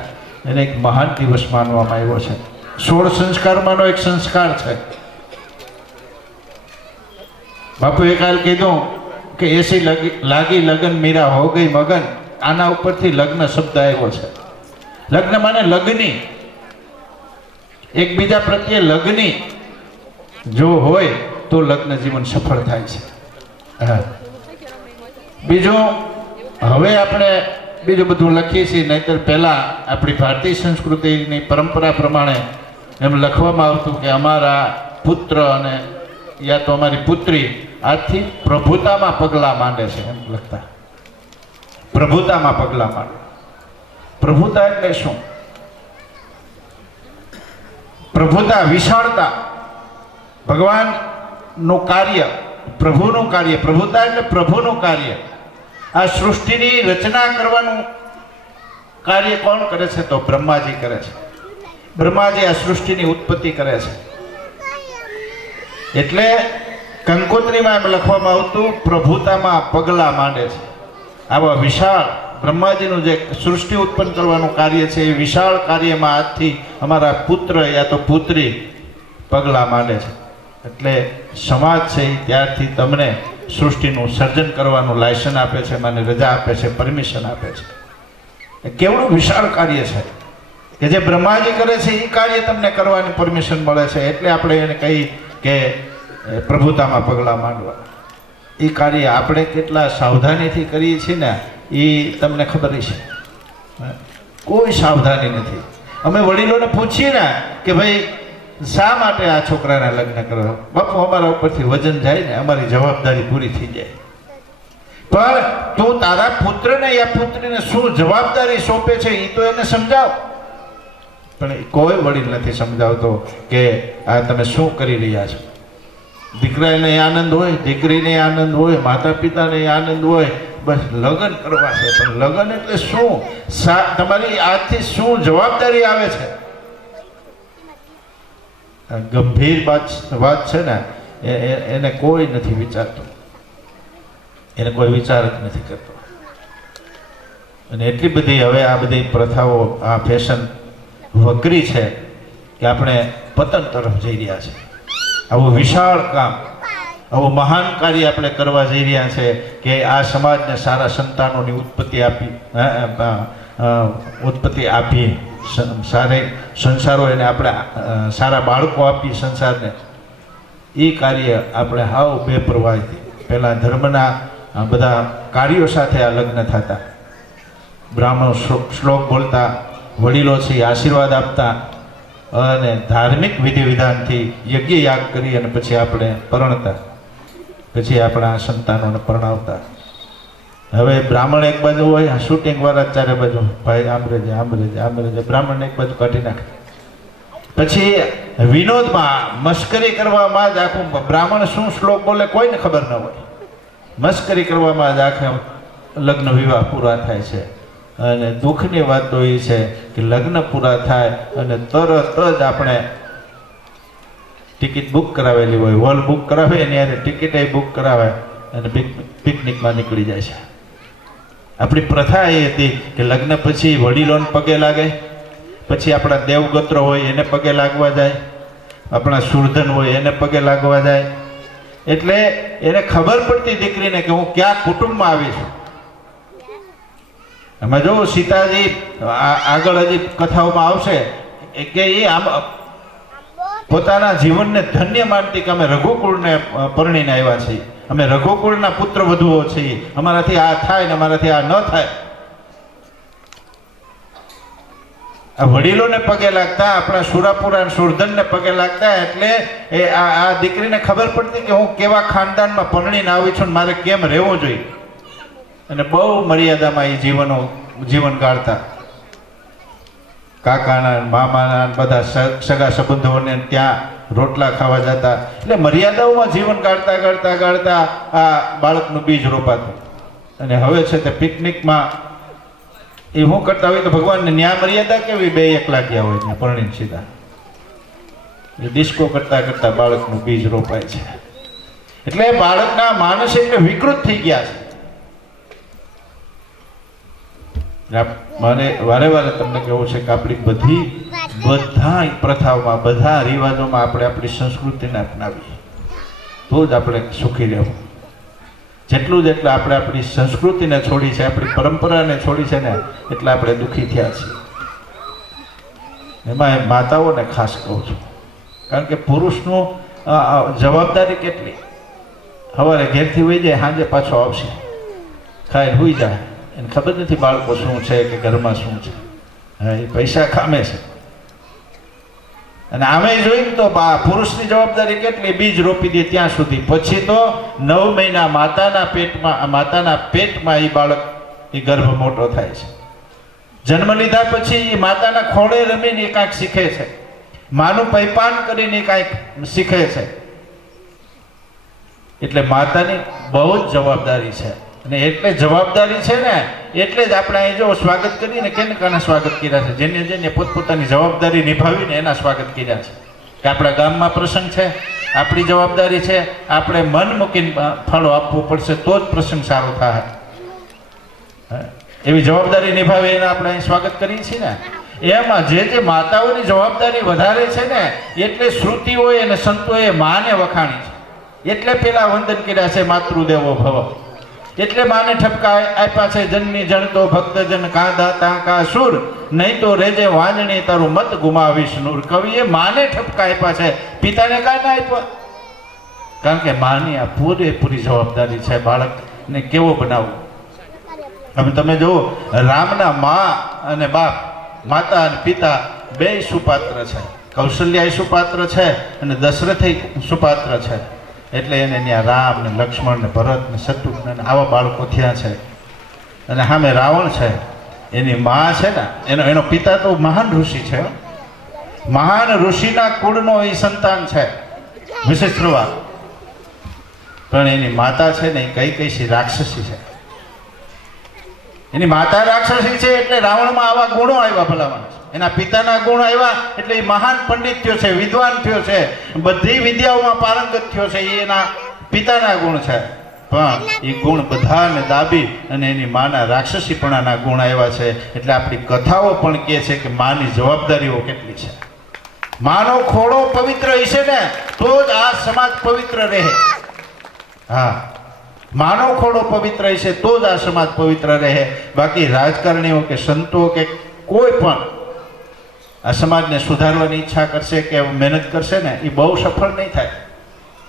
એને એક મહાન દિવસ માનવામાં આવ્યો છે. 16 સંસ્કારમાંનો એક સંસ્કાર છે. બાપુએ કાલ કીધું કે એસી લાગી લગન મીરા હો ગઈ મગન. આના ઉપરથી લગ્ન શબ્દ આવ્યો છે. લગ્ન માને લગ્ની, એકબીજા પ્રત્યે લગ્ની જો હોય તો લગ્ન જીવન સફળ થાય છે. બીજું હવે આપણે બીજું બધું લખીએ છીએ, નહીંતર પહેલાં આપણી ભારતીય સંસ્કૃતિની પરંપરા પ્રમાણે એમ લખવામાં આવતું કે અમારા પુત્ર અને યા તો અમારી પુત્રી આજથી પ્રભુતામાં પગલાં માંડે છે, એમ લખતા. પ્રભુતામાં પગલાં માંડે. પ્રભુતા એટલે શું? પ્રભુતા વિશાળતા, ભગવાનનું કાર્ય, પ્રભુનું કાર્ય. પ્રભુતા એટલે પ્રભુનું કાર્ય. આ સૃષ્ટિની રચના કરવાનું કાર્ય કોણ કરે છે? તો બ્રહ્માજી કરે છે. બ્રહ્માજી આ સૃષ્ટિની ઉત્પત્તિ કરે છે. એટલે કંકોત્રીમાં એમ લખવામાં આવતું પ્રભુતામાં પગલાં માંડે છે. આવા વિશાળ બ્રહ્માજીનું જે સૃષ્ટિ ઉત્પન્ન કરવાનું કાર્ય છે, એ વિશાળ કાર્યમાં આજથી અમારા પુત્ર યા તો પુત્રી પગલાં માંડે છે. એટલે સમાજ છે એ ત્યારથી તમને સૃષ્ટિનું સર્જન કરવાનું લાયસન્સ આપે છે, મને રજા આપે છે, પરમિશન આપે છે. એ કેવડું વિશાળ કાર્ય છે કે જે બ્રહ્માજી કરે છે એ કાર્ય તમને કરવાની પરમિશન મળે છે. એટલે આપણે એને કહી કે પ્રભુતામાં પગલાં માંડવા. એ કાર્ય આપણે કેટલા સાવધાનીથી કરીએ છીએ ને એ તમને ખબર છે. કોઈ સાવધાની નથી. અમે વડીલોને પૂછીએ ને કે ભાઈ શા માટે આ છોકરાના લગ્ન કરવા, બાપુ અમારા ઉપરથી વજન જાય ને અમારી જવાબદારી પૂરી થઈ જાય. પણ તું તારા પુત્રને યા પુત્રીને શું જવાબદારી સોંપે છે એ તો એને સમજાવ. પણ કોઈ વડીલ નથી સમજાવતો કે આ તમે શું કરી રહ્યા છો. દીકરાને આનંદ હોય, દીકરીને આનંદ હોય, માતા પિતાને આનંદ હોય, બસ લગ્ન કરવા છે. પણ લગ્ન એટલે શું? તમારી આજથી શું જવાબદારી આવે છે? ગંભીર વાત છે ને એને કોઈ નથી વિચારતું, એને કોઈ વિચાર જ નથી કરતો. અને એટલી બધી હવે આ બધી પ્રથાઓ, આ ફેશન વકરી છે કે આપણે પતન તરફ જઈ રહ્યા છે. આવું વિશાળ કામ, આવું મહાન કાર્ય આપણે કરવા જઈ રહ્યા છે કે આ સમાજને સારા સંતાનોની ઉત્પત્તિ આપી, સારી સંસારો એને આપણે સારા બાળકો આપી સંસારને. એ કાર્ય આપણે હાવ બેપરવાહીથી, પહેલાં ધર્મના બધા કાર્યો સાથે આ લગ્ન થતા, બ્રાહ્મણો શ્લોક બોલતા, વડીલો છે આશીર્વાદ આપતા અને ધાર્મિક વિધિ વિધાનથી યજ્ઞ યાગ કરી અને પછી આપણે પરણતા, પછી આપણા સંતાનોને પરણાવતા. હવે બ્રાહ્મણ એક બાજુ હોય, શૂટિંગ વાળા ચારે બાજુ, ભાઈ આમરેજ બ્રાહ્મણને એક બાજુ કાઢી નાખે. પછી વિનોદમાં મશ્કરી કરવામાં જ આખું બ્રાહ્મણ શું શ્લોક બોલે કોઈને ખબર ન હોય. મશ્કરી કરવામાં જ આખા લગ્ન વિવાહ પૂરા થાય છે. અને દુઃખની વાત તો એ છે કે લગ્ન પૂરા થાય અને તરત જ આપણે ટિકિટ બુક કરાવેલી હોય, હોલ બુક કરાવે એની યારે ટિકિટ બુક કરાવે અને પિકનિકમાં નીકળી જાય છે. આપણી પ્રથા એ હતી કે લગ્ન પછી વડીલોને પગે લાગે, પછી આપણા દેવગોત્ર હોય એને પગે લાગવા જાય, આપણા સુરધન હોય એને પગે લાગવા જાય. એટલે એને ખબર પડતી દીકરીને કે હું ક્યાં કુટુંબમાં આવી છું. એમાં જો સીતાજી આગળ હજી કથાઓમાં આવશે કે એ આમ પોતાના જીવનને ધન્ય માનતી કે અમે રઘુકુળને પરણીને આવ્યા છીએ, અમે રઘુકુળના પુત્ર વધુઓ છીએ, અમારાથી આ થાય ને અમારાથી આ ન થાય. આ વડીલોને પગે લાગતા, આપણા સુરાપુરા સુરધનને પગે લાગતા. એટલે એ આ દીકરીને ખબર પડતી કે હું કેવા ખાનદાનમાં પરણીને આવી છું, મારે કેમ રહેવું જોઈએ. અને બહુ મર્યાદામાં એ જીવન ગાળતા. કાકાના, મામાના, બધા સગા સંબંધોને ત્યાં રોટલા ખાવા જતા. એટલે મર્યાદાઓમાં જીવન ગાળતા ગાળતા ગાળતા આ બાળકનું બીજ રોપાતું. અને હવે છે તે પિકનિકમાં એ શું કરતા હોય તો ભગવાનને ન્યા મર્યાદા કેવી, બે એકલા ગયા હોય ત્યાં પરણીને સીધા એ ડિસ્કો કરતા કરતા બાળકનું બીજ રોપાય છે. એટલે બાળકના માનસ એટલે વિકૃત થઈ ગયા છે. મારે વારે વારે તમને કહેવું છે કે આપણી બધા પ્રથાઓમાં, બધા રિવાજોમાં આપણે આપણી સંસ્કૃતિને અપનાવીએ તો જ આપણે સુખી રહેવું. જેટલું આપણે આપણી સંસ્કૃતિને છોડી છે, આપણી પરંપરાને છોડી છે ને, એટલે આપણે દુઃખી થયા છીએ. એમાં માતાઓને ખાસ કહું છું, કારણ કે પુરુષનું જવાબદારી કેટલી. સવારે ઘેરથી વહી જાય, સાંજે પાછો આવશે, ખાઈને સુઈ જાય, એને ખબર નથી બાળકો શું છે કે ઘરમાં શું છે. હા, એ પૈસા ખામે છે. અને આમે જોઈને તો પુરુષની જવાબદારી કેટલી, બીજ રોપી દે ત્યાં સુધી. પછી તો 9 મહિના માતાના પેટમાં એ બાળક, એ ગર્ભ મોટો થાય છે. જન્મ લીધા પછી એ માતાના ખોળે રમીને કાંઈક શીખે છે, માનું પૈપાન કરીને કાંઈક શીખે છે. એટલે માતાની બહુ જ જવાબદારી છે. અને એટલે જવાબદારી છે ને, એટલે જ આપણે અહીં જો સ્વાગત કરીને કેને કાને સ્વાગત કર્યા છે, જેને પોતપોતાની જવાબદારી નિભાવીને એના સ્વાગત કર્યા છે. કે આપણા ગામમાં પ્રસંગ છે, આપણી જવાબદારી છે, આપણે મન મૂકીને ફાળો આપવો પડશે તો જ પ્રસંગ સારો થાય. એવી જવાબદારી નિભાવે એને આપણે અહીં સ્વાગત કરીએ છીએ ને. એમાં જે માતાઓની જવાબદારી વધારે છે ને, એટલે શ્રુતિઓએ અને સંતોએ માને વખાણી છે. એટલે પેલા વંદન કર્યા છે, માતૃદેવો ભવ. એટલે માને ઠપકા આપ્યા છે, જનની જણતો ભક્તજન કા દાતા કા સુર, નહીં તો રેજે વાંજણી તારું મત ગુમાવીશ નૂર. કવિએ માને ઠપકા આપ્યા છે, પિતાને કાંઈ ના આપ્યા. કારણ કે માની આ પૂરેપૂરી જવાબદારી છે બાળકને કેવો બનાવવો. હવે તમે જુઓ, રામના મા અને બાપ, માતા અને પિતા બે સુપાત્ર છે. કૌશલ્યા સુપાત્ર છે અને દશરથે સુપાત્ર છે. એટલે એને ત્યાં રામ ને લક્ષ્મણ ને ભરત ને શત્રુઘ્ન ને આવા બાળકો થયા છે. અને સામે રાવણ છે, એની મા છે ને, એનો પિતા તો મહાન ઋષિ છે. મહાન ઋષિના કુળનો એ સંતાન છે વિશિષ્ટ્રવા. પણ એની માતા છે ને એ કઈ રાક્ષસી છે. એની માતા રાક્ષસી છે એટલે રાવણમાં આવા ગુણો આવ્યા ભલામણ. એના પિતાના ગુણ આવ્યા એટલે એ મહાન પંડિત થયો છે, વિદ્વાન થયો છે, બધી વિદ્યાઓમાં પારંગત થયો છે. એ એના પિતાના ગુણ છે. પણ એ ગુણ બધાને દાબી અને એની માના રાક્ષસીપણાના ગુણ આવ્યા છે. એટલે આપણી કથાઓ પણ કહે છે કે માની જવાબદારીઓ કેટલી છે. માનો ખોળો પવિત્ર હશે ને તો જ આ સમાજ પવિત્ર રહે. હા, માનો ખોળો પવિત્ર હશે તો જ આ સમાજ પવિત્ર રહે. બાકી રાજકારણીઓ કે સંતો કે કોઈ પણ આ સમાજને સુધારવાની ઈચ્છા કરશે કે મહેનત કરશે ને એ બહુ સફળ નહીં થાય.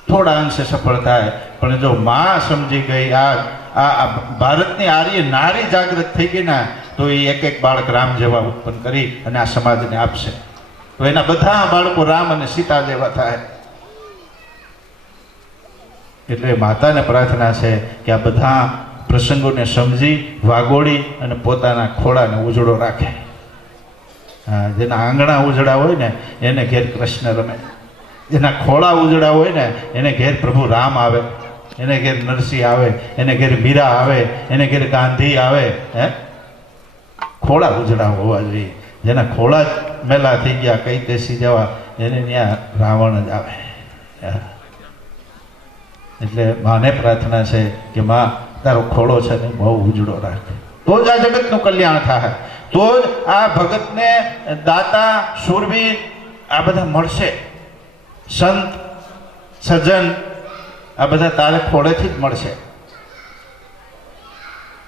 થોડા અંશે સફળ થાય. પણ જો માં સમજી ગઈ, આ ભારતની આર્ય નારી જાગૃત થઈ ગઈ ને, તો એ એક બાળક રામ જેવા ઉત્પન્ન કરી અને આ સમાજને આપશે. તો એના બધા બાળકો રામ અને સીતા જેવા થાય. એટલે માતાને પ્રાર્થના છે કે આ બધા પ્રસંગોને સમજી વાગોળી અને પોતાના ખોળાને ઉજળો રાખે. હા, જેના આંગણા ઉજળા હોય ને એને ઘેર કૃષ્ણ રમે. જેના ખોળા ઉજળા હોય ને એને ઘેર પ્રભુ રામ આવે, એને ઘેર નરસિંહ આવે, એને ઘેર મીરા આવે, એને ઘેર ગાંધી આવે. હે, ખોળા ઉજળા હોવા જોઈએ. જેના ખોળા જ મેલા થઈ ગયા કઈ દેશી જવા, એને ત્યાં રાવણ જ આવે. એટલે માને પ્રાર્થના છે કે માં તારો ખોળો છે ને બહુ ઉજળો રાખ, તો જ આ જગતનું કલ્યાણ થાય. તો જ આ ભગતને દાતા શૂરવીર આ બધા મળશે. સંત સજ્જન આ બધા તારે ખોળેથી જ મળશે.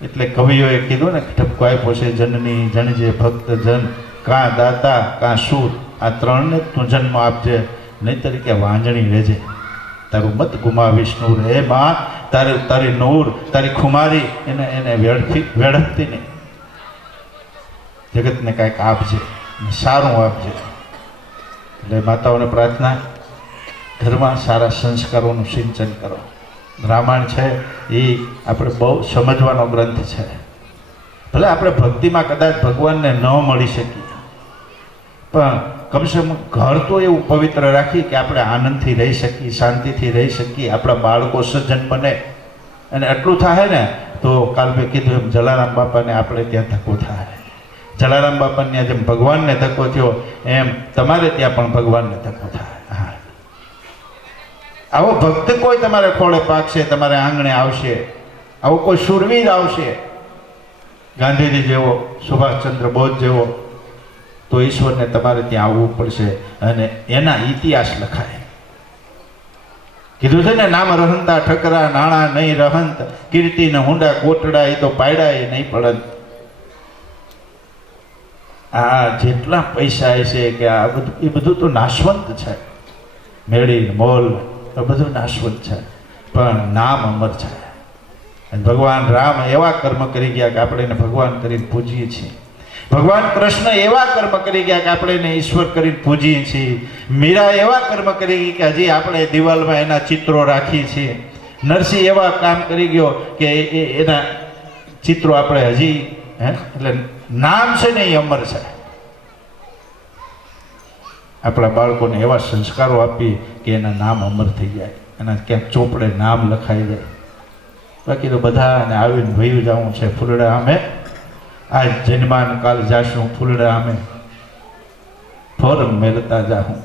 એટલે કવિઓએ કીધું ને, ઠપકો આપ્યો છે, જનની જણજે ભક્ત જન, કાં દાતા કાં શૂર, આ ત્રણને તું જન્મ આપજે, નહીં તરીકે વાંજણી રહેજે. તારું મત ગુમાવીશ નૂર. હે માં, તારી નૂર, તારી ખુમારી એને વેડફતી નહીં. જગતને કાંઈક આપજે, સારું આપજે. એટલે માતાઓને પ્રાર્થના, ઘરમાં સારા સંસ્કારોનું સિંચન કરો. રામાયણ છે એ આપણે બહુ સમજવાનો ગ્રંથ છે. ભલે આપણે ભક્તિમાં કદાચ ભગવાનને ન મળી શકીએ, પણ કમસે કમ ઘર તો એવું પવિત્ર રાખી કે આપણે આનંદથી રહી શકીએ, શાંતિથી રહી શકીએ, આપણા બાળકો સજ્જન બને. અને એટલું થાય ને તો કાલ મેં કીધું એમ જલારામ બાપાને આપણે ત્યાં ધક્કો થાય. જલારામ બાપાને ત્યાં જેમ ભગવાનને ધક્કો થયો એમ તમારે ત્યાં પણ ભગવાનને ધક્કો થાય. હા, આવો ભક્ત કોઈ તમારે ખોળે પાકશે, તમારે આંગણે આવશે, આવો કોઈ શૂરવીર આવશે, ગાંધીજી જેવો, સુભાષચંદ્ર બોઝ જેવો, તો ઈશ્વરને તમારે ત્યાં આવવું પડશે અને એના ઇતિહાસ લખાય. કીધું છે ને, નામ રહંતા ઠકરા નાણા નહીં રહંત, કીર્તિ ને હુંડા કોટડા એ તો પાયડા એ નહીં પડત. આ જેટલા પૈસા છે કે આ બધું એ બધું તો નાશવંત છે. મેળી મોલ બધું નાશવંત છે, પણ નામ અમર છે. ભગવાન રામ એવા કર્મ કરી ગયા કે આપણે એને ભગવાન કરીને પૂજીએ છીએ. ભગવાન કૃષ્ણ એવા કર્મ કરી ગયા કે આપણે એને ઈશ્વર કરીને પૂજીએ છીએ. મીરા એવા કર્મ કરી ગઈ કે હજી આપણે દિવાલમાં એના ચિત્રો રાખીએ છીએ. નરસિંહ એવા કામ કરી ગયો કે એના ચિત્રો આપણે હજી એટલે નામ છે ને એ અમર છે. આપણા બાળકોને એવા સંસ્કારો આપી કે એના નામ અમર થઈ જાય, એના ક્યાંક ચોપડે નામ લખાઈ જાય. બાકી તો બધાને આવીને ભયું જવું છે. ફૂલડા અમે આજ જન્માન કાલ જાશું, ફૂલડા અમે ફોરમ મેળતા જાહું.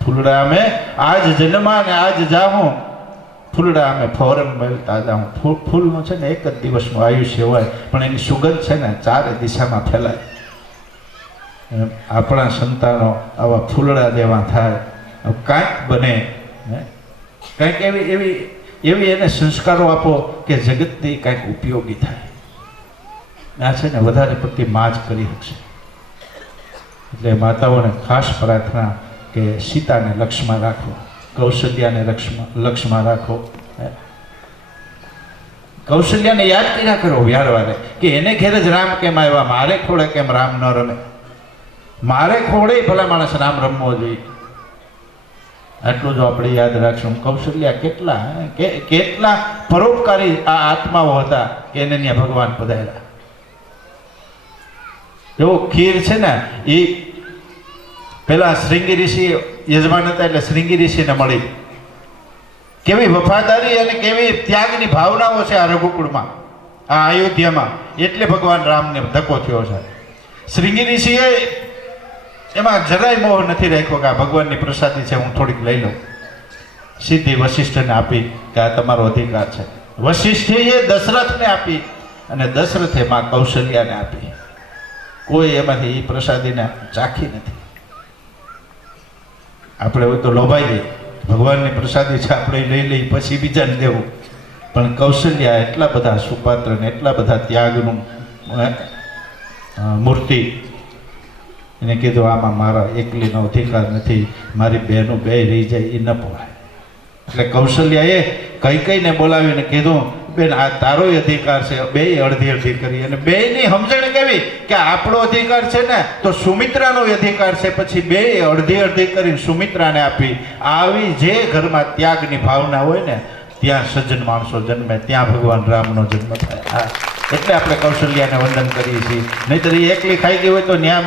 ફૂલડા અમે આજ જન્માને આજ જાહું, ફૂલડા અમે ફોરમ મેળતા જાહું. ફૂલનું છે ને એક જ દિવસનું આયુષ્ય હોય, પણ એની સુગંધ છે ને ચારે દિશામાં ફેલાય. આપણા સંતાનો આવા ફૂલડા જેવા થાય, કાંઈક બને, કાંઈક એવી એને સંસ્કારો આપો કે જગતની કાંઈક ઉપયોગી થાય. આ છે ને વધારે પડતી માં જ કરી શકશે. એટલે માતાઓને ખાસ પ્રાર્થના કે સીતાને લક્ષમાં રાખો. કૌશલ્યાને લક્ષ્યમાં રાખો. કૌશલ્યાને યાદ કર્યા કરો વ્યારવારે કે એને ઘેર જ રામ કેમ આવ્યા, મારે ખોળે કેમ રામ ન રમે, મારે ખોળે ભલા માણસ રામ રમવો જોઈએ. આટલું જો આપણે યાદ રાખશું. કૌશલ્યા કેટલા પરોપકારી આ આત્માઓ હતા કે એને ત્યાં ભગવાન પધાર્યા. એવો ખીર છે ને એ પેલા શ્રીંગી ઋષિ યજમાન હતા એટલે શ્રીંગી ઋષિને મળી. કેવી વફાદારી અને કેવી ત્યાગની ભાવનાઓ છે આ રઘુકુળમાં, આ અયોધ્યામાં. એટલે ભગવાન રામને ધક્કો થયો છે. શ્રીંગી ઋષિએ એમાં જરાય મોહ નથી રાખ્યો કે આ ભગવાનની પ્રસાદી છે, હું થોડીક લઈ લઉં. સીધી વશિષ્ઠને આપી કે આ તમારો અધિકાર છે. વશિષ્ઠે દશરથને આપી અને દશરથે માં કૌશલ્યાને આપી. કોઈ એમાંથી એ પ્રસાદીને ચાખી નથી. આપણે હોય તો લોભાઈ જઈએ, ભગવાનની પ્રસાદી છે આપણે લઈ લઈ પછી બીજાને દેવું. પણ કૌશલ્યા એટલા બધા સુપાત્ર ને એટલા બધા ત્યાગનું મૂર્તિ. એને કીધું આમાં મારા એકલીનો અધિકાર નથી, મારી બહેનું બે રહી જાય એ ન પોહાય. એટલે કૌશલ્યાએ કઈને બોલાવીને કીધું બેન આ તારો અધિકાર છે. બે અડધી અડધી કરી અને બેની સમજણ કેવી કે આપણો અધિકાર છે ને તો સુમિત્રાનો અધિકાર છે. પછી બે અડધી અડધી કરીને સુમિત્રાને આપી. આવી જે ઘરમાં ત્યાગની ભાવના હોય ને ત્યાં સજ્જન માણસો જન્મે, ત્યાં ભગવાન રામનો જન્મ થાય. એટલે આપણે કૌશલ્યાને વંદન કરીએ છીએ. નહીંતર એ એકલી ખાઈ ગઈ હોય તો ત્યાં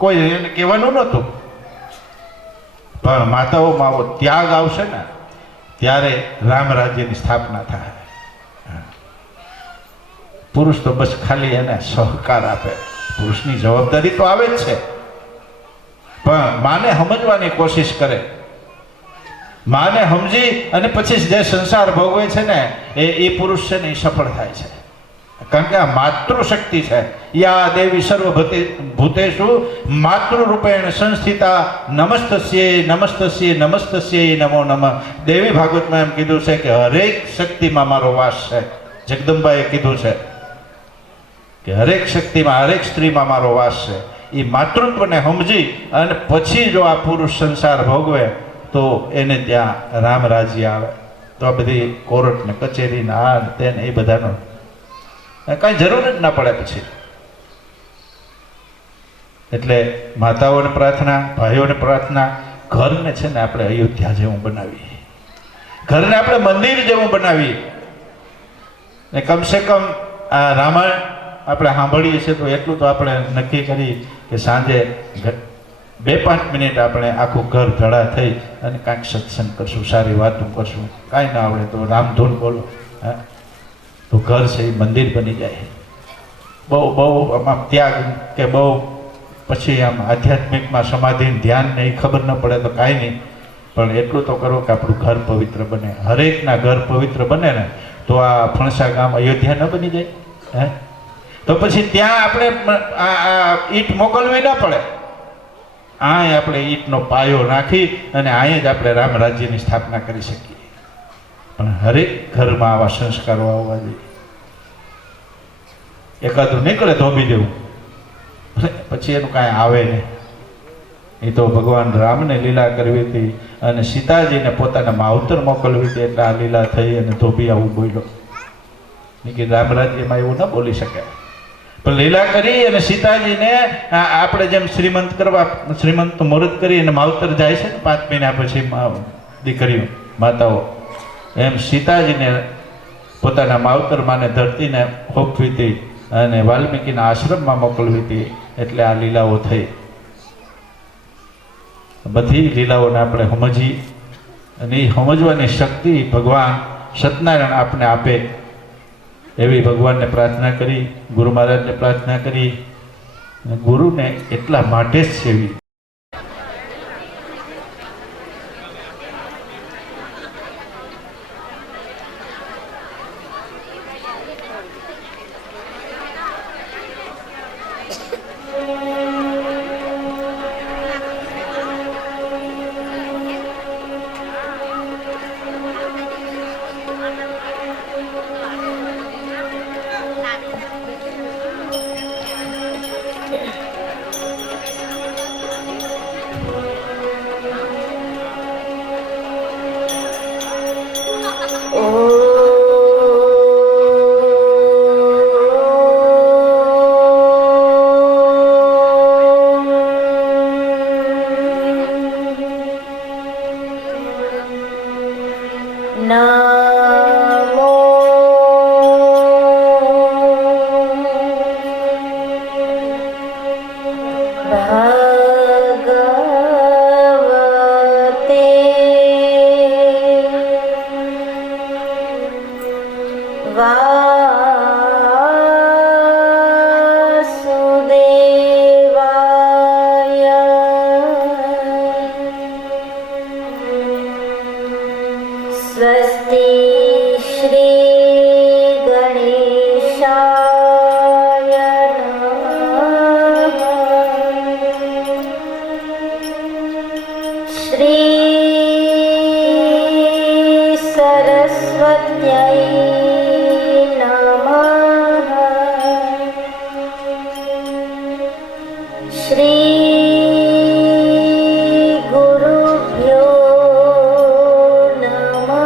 કોઈ એને કહેવાનું નહોતું. પણ માતાઓમાં આવો ત્યાગ આવશે ને ત્યારે રામ રાજ્યની સ્થાપના થાય. પુરુષ તો બસ ખાલી એને સહકાર આપે. પુરુષની જવાબદારી તો આવે જ છે, પણ માને સમજવાની કોશિશ કરે. માને સમજી અને પછી જે સંસાર ભોગવે છે ને એ પુરુષ છે ને એ સફળ થાય છે. કારણ કે આ માતૃશક્તિ છે. યા દેવી સર્વભૂતેષુ માતૃરૂપેણ સંસ્થિતા નમસ્તસ્યે નમસ્તસ્યે નમસ્તસ્યે નમો નમઃ. દેવી ભાગવતમાં એમ કીધું છે કે હરેક શક્તિમાં મારો વાસ છે. જગદંબાએ કીધું છે કે હરેક શક્તિમાં હરેક સ્ત્રીમાં મારો વાસ છે. એ માતૃત્વને સમજી અને પછી જો આ પુરુષ સંસાર ભોગવે તો એને ત્યાં રામ રાજ્ય આવે. તો આ બધી કોર્ટ ને કચેરી ને આ ને તે ને એ બધાનો કાંઈ જરૂર જ ના પડે પછી. એટલે માતાઓને પ્રાર્થના, ભાઈઓને પ્રાર્થના, ઘરને છે ને આપણે અયોધ્યા જેવું બનાવીએ, ઘરને આપણે મંદિર જેવું બનાવીએ. ને કમસે કમ આ રામાયણ આપણે સાંભળીએ છીએ તો એટલું તો આપણે નક્કી કરી કે સાંજે 2-5 મિનિટ આપણે આખું ઘર ભેળા થઈ અને કાંઈક સત્સંગ કરશું, સારી વાતો કરશું. કાંઈ ના આવડે તો રામધૂન બોલો, તો ઘર છે એ મંદિર બની જાય. બહુ આમાં ત્યાગ કે બહુ પછી આમ આધ્યાત્મિકમાં સમાધિને ધ્યાન ને એ ખબર ન પડે તો કાંઈ નહીં, પણ એટલું તો કરો કે આપણું ઘર પવિત્ર બને. હરેકના ઘર પવિત્ર બને ને તો આ ફણસા ગામ અયોધ્યા ન બની જાય. તો પછી ત્યાં આપણે ઈંટ મોકલવી ન પડે. અહીંયા આપણે ઈંટનો પાયો નાખી અને અહીંયા જ આપણે રામ રાજ્યની સ્થાપના કરી શકીએ. પણ હરેક ઘરમાં આવા સંસ્કારો આવવા જોઈએ. એકાદું નીકળે ધોબી દેવું, પછી એનું કાંઈ આવે નહીં. એ તો ભગવાન રામને લીલા કરવી હતી અને સીતાજીને પોતાના માવતર મોકલવી હતી એટલે આ લીલા થઈ અને ધોબી આવું બોલ્યો. કે રામ રાજ્યમાં એવું ન બોલી શકે. પણ લીલા કરી અને સીતાજીને આપણે જેમ શ્રીમંત મુહૂર્ત કરી અને માવતર જાય છે ને 5 મહિના પછી દીકરીઓ માતાઓ, એમ સીતાજીને પોતાના માવતર માને ધરતીને હોપવી હતી અને વાલ્મીકીના આશ્રમમાં મોકલવી હતી. એટલે આ લીલાઓ થઈ. બધી લીલાઓને આપણે સમજી અને એ સમજવાની શક્તિ ભગવાન સત્યનારાયણ આપણે આપે એવી ભગવાનને પ્રાર્થના કરી, ગુરુ મહારાજને પ્રાર્થના કરી. ગુરુને એટલા માટે જ સેવી. નમો ભગવતે વાસુદેવાય. સ્વસ્તિ શ્રી ગણેશાય નમઃ. શ્રી સરસ્વત્यै નમઃ. શ્રી ગુરુભ્યો નમઃ.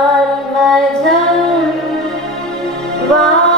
વાતાત્મજં વા